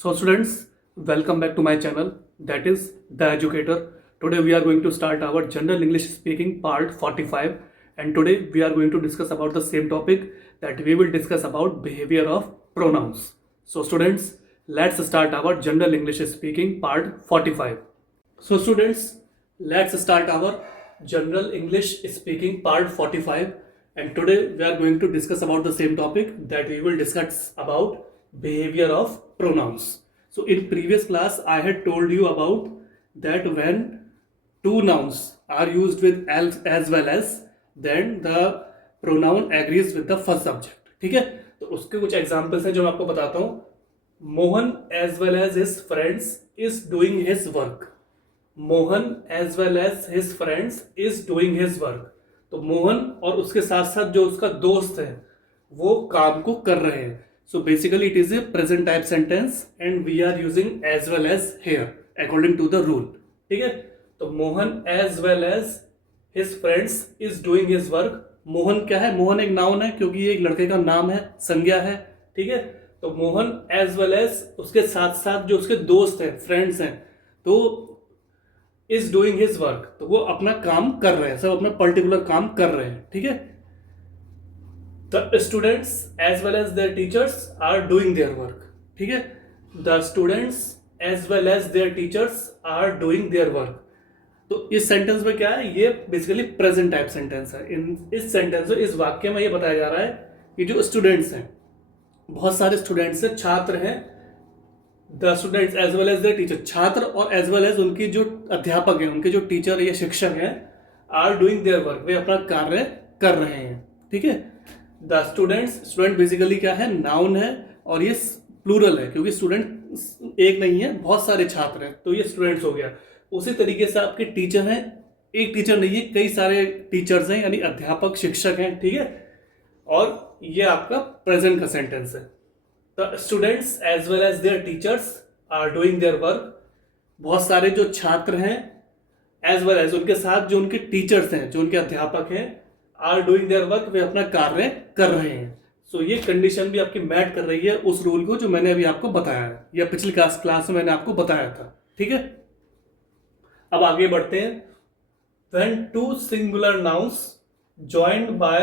So students, welcome back to my channel, that is The Educator. Today we are going to start our general English speaking part 45, and today we are going to discuss about the same topic, that we will discuss about behavior of pronouns. So students, let's start our general English speaking part 45. So students, let's start our general English speaking part 45, and today we are going to discuss about the same topic, that we will discuss about behavior of pronouns. So in previous class I had told you about that when two nouns are used with as well as, then the pronoun agrees with the first subject. ठीक है, तो उसके कुछ examples हैं जो मैं आपको बताता हूँ. Mohan as well as his friends is doing his work. Mohan as well as his friends is doing his work. तो मोहन और उसके साथ साथ जो उसका दोस्त है वो काम को कर रहे हैं. So basically it is a present type sentence and we are using as well as here according to the rule. ठीक है, तो Mohan as well as his friends is doing his work. Mohan क्या है? मोहन एक नाउन है क्योंकि ये एक लड़के का नाम है, संज्ञा है. ठीक है, तो मोहन एज वेल एज उसके साथ साथ जो उसके दोस्त हैं, फ्रेंड्स हैं, तो इज डूइंग हिज वर्क, तो वो अपना काम कर रहे हैं, सब अपना पर्टिकुलर काम कर रहे हैं. ठीक है, the students as well as their teachers are doing their work. ठीक है, the students as well as their teachers are doing their work. तो इस सेंटेंस में क्या है? ये बेसिकली प्रेजेंट टाइप सेंटेंस है. इस सेंटेंस में, इस वाक्य में ये बताया जा रहा है कि जो स्टूडेंट्स हैं, बहुत सारे स्टूडेंट्स हैं, छात्र हैं. The students as well as their teacher, छात्र और एज वेल एज उनकी जो अध्यापक हैं, उनके जो टीचर या शिक्षक हैं, आर डूइंग देयर वर्क, वे अपना कार्य कर रहे हैं. ठीक है, द स्टूडेंट्स, स्टूडेंट बेसिकली क्या है? नाउन है, और ये प्लूरल है क्योंकि स्टूडेंट एक नहीं है, बहुत सारे छात्र हैं, तो ये स्टूडेंट्स हो गया. उसी तरीके से आपके टीचर हैं, एक टीचर नहीं है, कई सारे टीचर्स हैं, यानी अध्यापक, शिक्षक हैं. ठीक है, और ये आपका प्रेजेंट का सेंटेंस है. The students as well as their teachers are doing their work. बहुत सारे जो छात्र हैं, एज वेल एज उनके साथ जो उनके टीचर्स हैं, जो उनके अध्यापक हैं, आर डूइंग देयर वर्क, वे अपना कार्य कर रहे हैं. सो ये कंडीशन भी आपकी मैच कर रही है उस रूल को जो मैंने अभी आपको बताया है, या पिछली क्लास में मैंने आपको बताया था. ठीक है, अब आगे बढ़ते हैं. When two singular nouns joined by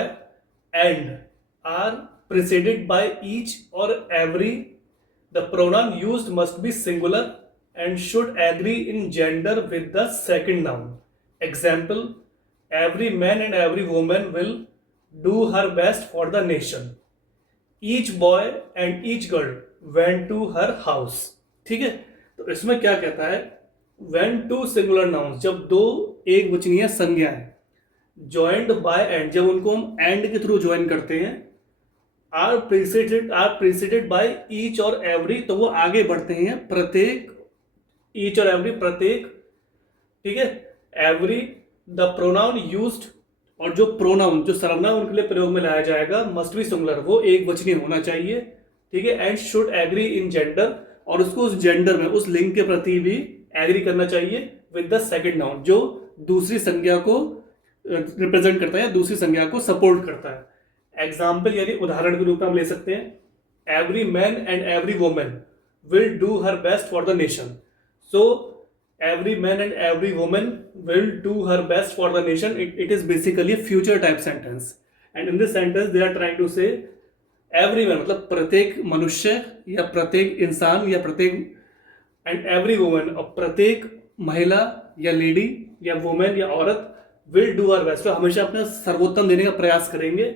and are preceded by each or every, the pronoun used must be singular and should agree in gender with the second noun. Example: every man and every woman will do her best for the nation. Each boy and each girl went to her house. ठीक है, तो इसमें क्या कहता है? When two singular nouns, जब दो एक वचनीय संज्ञाएं joined by and, जब उनको हम and के थ्रू ज्वाइन करते हैं, are preceded by each और every, तो वो आगे बढ़ते हैं प्रत्येक, each और every प्रत्येक. ठीक है, every, the pronoun used, और जो प्रोनाउन, जो सर्वनाम उनके लिए प्रयोग में लाया जाएगा, मस्ट बी सिंगुलर, वो एक वचनीय होना चाहिए. ठीक है, and should agree in gender, और उसको उस जेंडर में, उस लिंग के प्रति भी एग्री करना चाहिए विद द सेकंड नाउन, जो दूसरी संज्ञा को रिप्रेजेंट करता है, दूसरी संज्ञा को सपोर्ट करता है. एग्जाम्पल यानी उदाहरण के रूप में हम ले सकते हैं, every man and every woman will do her best for the nation. So every man and every woman will do her best for the nation. It is basically a future type sentence, and in this sentence they are trying to say everyone, मतलब प्रत्येक मनुष्य या प्रत्येक इंसान या प्रत्येक, and every woman, और प्रत्येक महिला या लेडी या वुमेन या औरत, will do her best, तो हमेशा अपना सर्वोत्तम देने का प्रयास करेंगे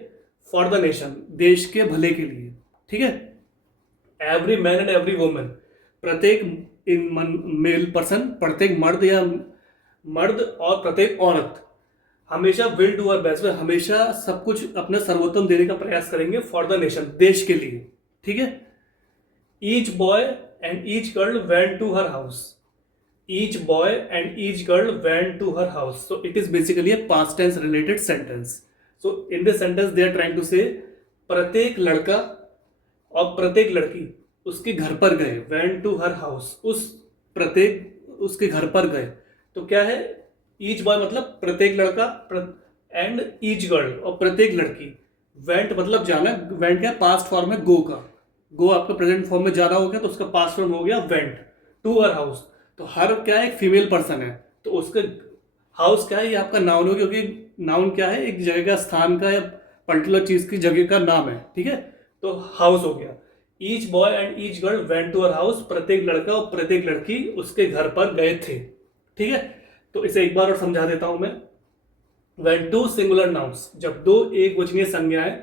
for the nation, देश के भले के लिए. ठीक है, every man and every woman, प्रत्येक मेल पर्सन, प्रत्येक मर्द या मर्द और प्रत्येक औरत हमेशा विल डू आवर बेस्ट, हमेशा सब कुछ अपना सर्वोत्तम देने का प्रयास करेंगे फॉर द नेशन, देश के लिए. ठीक है, each boy and each girl went to her house. Each boy and each girl went to her house. So it is basically a past tense related sentence. So in this sentence they are trying to say प्रत्येक लड़का और प्रत्येक लड़की उसके घर पर गए, went to her house, उस प्रत्येक उसके घर पर गए. तो क्या है? ईच बॉय मतलब प्रत्येक लड़का, एंड ईच गर्ल और प्रत्येक लड़की. वेंट मतलब जाना, वेंट क्या? पास्ट फॉर्म है गो का. गो आपका प्रेजेंट फॉर्म में जाना हो गया, तो उसका पास्ट फॉर्म हो गया वेंट टू हर हाउस। तो हर क्या है, एक फीमेल पर्सन है, तो उसका हाउस क्या है, ये आपका नाउन हो, क्योंकि नाउन क्या है, एक जगह का, स्थान का या पर्टिकुलर चीज की जगह का नाम है, ठीक है। तो हाउस हो गया। Each boy and each girl went to her house, प्रत्येक लड़का और प्रत्येक लड़की उसके घर पर गए थे, ठीक है। तो इसे एक बार और समझा देता हूं मैं। वेन टू सिंगुलर नाउन्स, जब दो एक वचनीय संज्ञाएं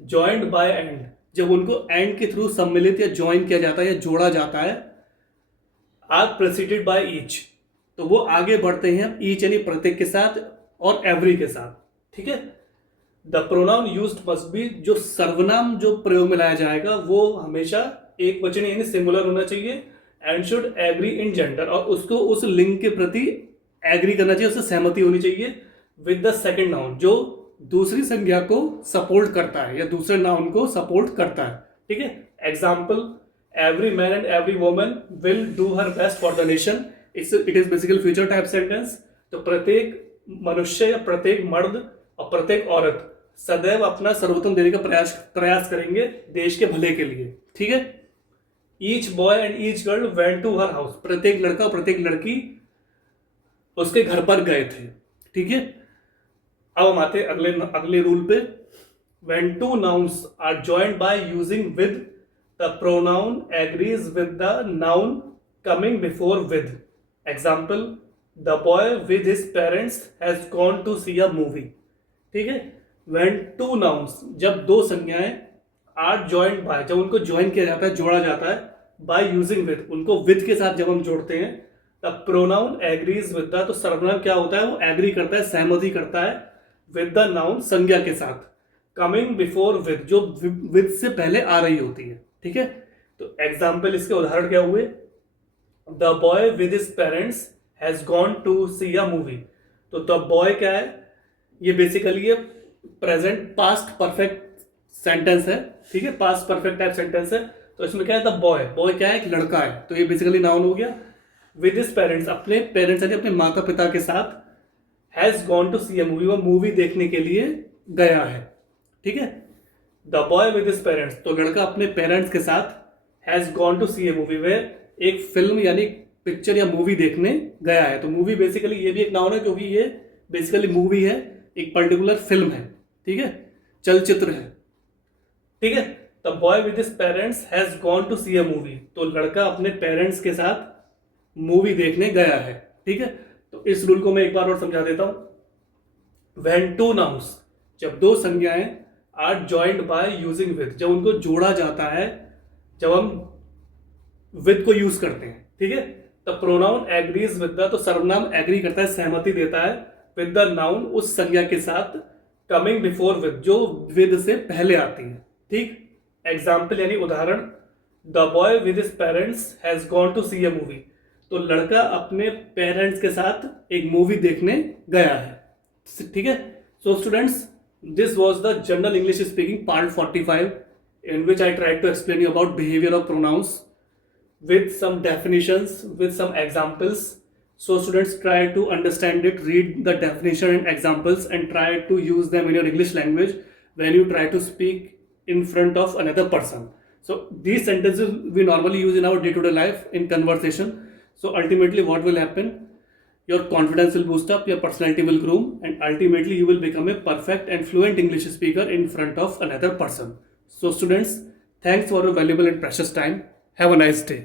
जॉइंड बाय एंड, जब उनको एंड के थ्रू सम्मिलित या ज्वाइन किया जाता है या जोड़ा जाता है, आर प्रेसिडेड बाय ईच, तो वो आगे बढ़ते हैं ईच यानी प्रत्येक के साथ और एवरी के साथ, ठीक है। The pronoun used must be, जो सर्वनाम जो प्रयोग में लाया जाएगा वो हमेशा एक वचनीय यानी सिंगुलर होना चाहिए, and should agree in gender, और उसको उस लिंग के प्रति एग्री करना चाहिए, उससे सहमति होनी चाहिए विद द सेकंड नाउन, जो दूसरी संज्ञा को सपोर्ट करता है या दूसरे नाउन को सपोर्ट करता है, ठीक है। Example, every man and every woman will do her best for the nation, it is basically future type sentence. तो प्रत्येक मनुष्य या प्रत्येक मर्द और प्रत्येक औरत सदैव अपना सर्वोत्तम देने का प्रयास करेंगे देश के भले के लिए, ठीक है। Each boy and each girl went to her house, प्रत्येक लड़का और प्रत्येक लड़की उसके घर पर गए थे, ठीक है। अब हम आते अगले रूल पे। When two nouns are joined by using with, the pronoun agrees with the noun coming before with. Example, the boy with his parents has gone to see a movie, ठीक है। व्हेन टू नाउन्स, जब दो संज्ञाएं are joined bye, जब उनको join किया जाता है, जोड़ा जाता है, बाय यूजिंग विद, उनको विद के साथ जब हम जोड़ते हैं, the pronoun agrees with the, तो सर्वनाम क्या होता है, वो एग्री करता है, सहमति करता है विद द नाउन, संज्ञा के साथ, कमिंग बिफोर विद, जो विद से पहले आ रही होती है, ठीक है। तो एग्जाम्पल, इसके उदाहरण क्या हुए, the boy with his parents has gone to see a movie. तो द बॉय क्या है, ये बेसिकली ये प्रेजेंट पास्ट परफेक्ट सेंटेंस है, ठीक है, पास्ट परफेक्ट टाइप सेंटेंस है। तो इसमें क्या है, द बॉय, बॉय क्या है, एक लड़का है, तो ये बेसिकली नाउन हो गया। विद हिज पेरेंट्स, अपने पेरेंट्स यानी अपने माता पिता के साथ, has gone to see a movie, वो मूवी देखने के लिए गया है, ठीक है। The boy with his parents, तो लड़का अपने पेरेंट्स के साथ, has gone to see a movie, वे एक फिल्म यानी पिक्चर या मूवी देखने गया है। तो मूवी बेसिकली ये भी एक नाउन है, क्योंकि ये बेसिकली मूवी है, एक पर्टिकुलर फिल्म है, ठीक है, चलचित्र है, ठीक है। The boy with his parents has gone to see a movie, तो लड़का अपने पेरेंट्स के साथ मूवी देखने गया है, ठीक है। तो इस रूल को मैं एक बार और समझा देता हूं। व्हेन टू नाउन्स, जब दो संज्ञाएं are joined by using with, जब उनको जोड़ा जाता है, जब हम विद को यूज करते हैं, ठीक है। The pronoun agrees with the, तो सर्वनाम एग्री करता है, सहमति देता है विद द नाउन, उस संज्ञा के साथ, कमिंग बिफोर विद, जो विद से पहले आती है, ठीक। एग्जाम्पल यानी उदाहरण, the boy with his parents has gone to see a movie, तो लड़का अपने पेरेंट्स के साथ एक मूवी देखने गया है, ठीक है। So students, this was the general English speaking part 45, in which I tried to explain you about behavior of pronouns with some definitions, with some examples. So students, try to understand it, read the definition and examples, and try to use them in your English language when you try to speak in front of another person. So these sentences we normally use in our day-to-day life in conversation. So ultimately what will happen, your confidence will boost up, your personality will grow, and ultimately you will become a perfect and fluent English speaker in front of another person. So students, thanks for your valuable and precious time. Have a nice day.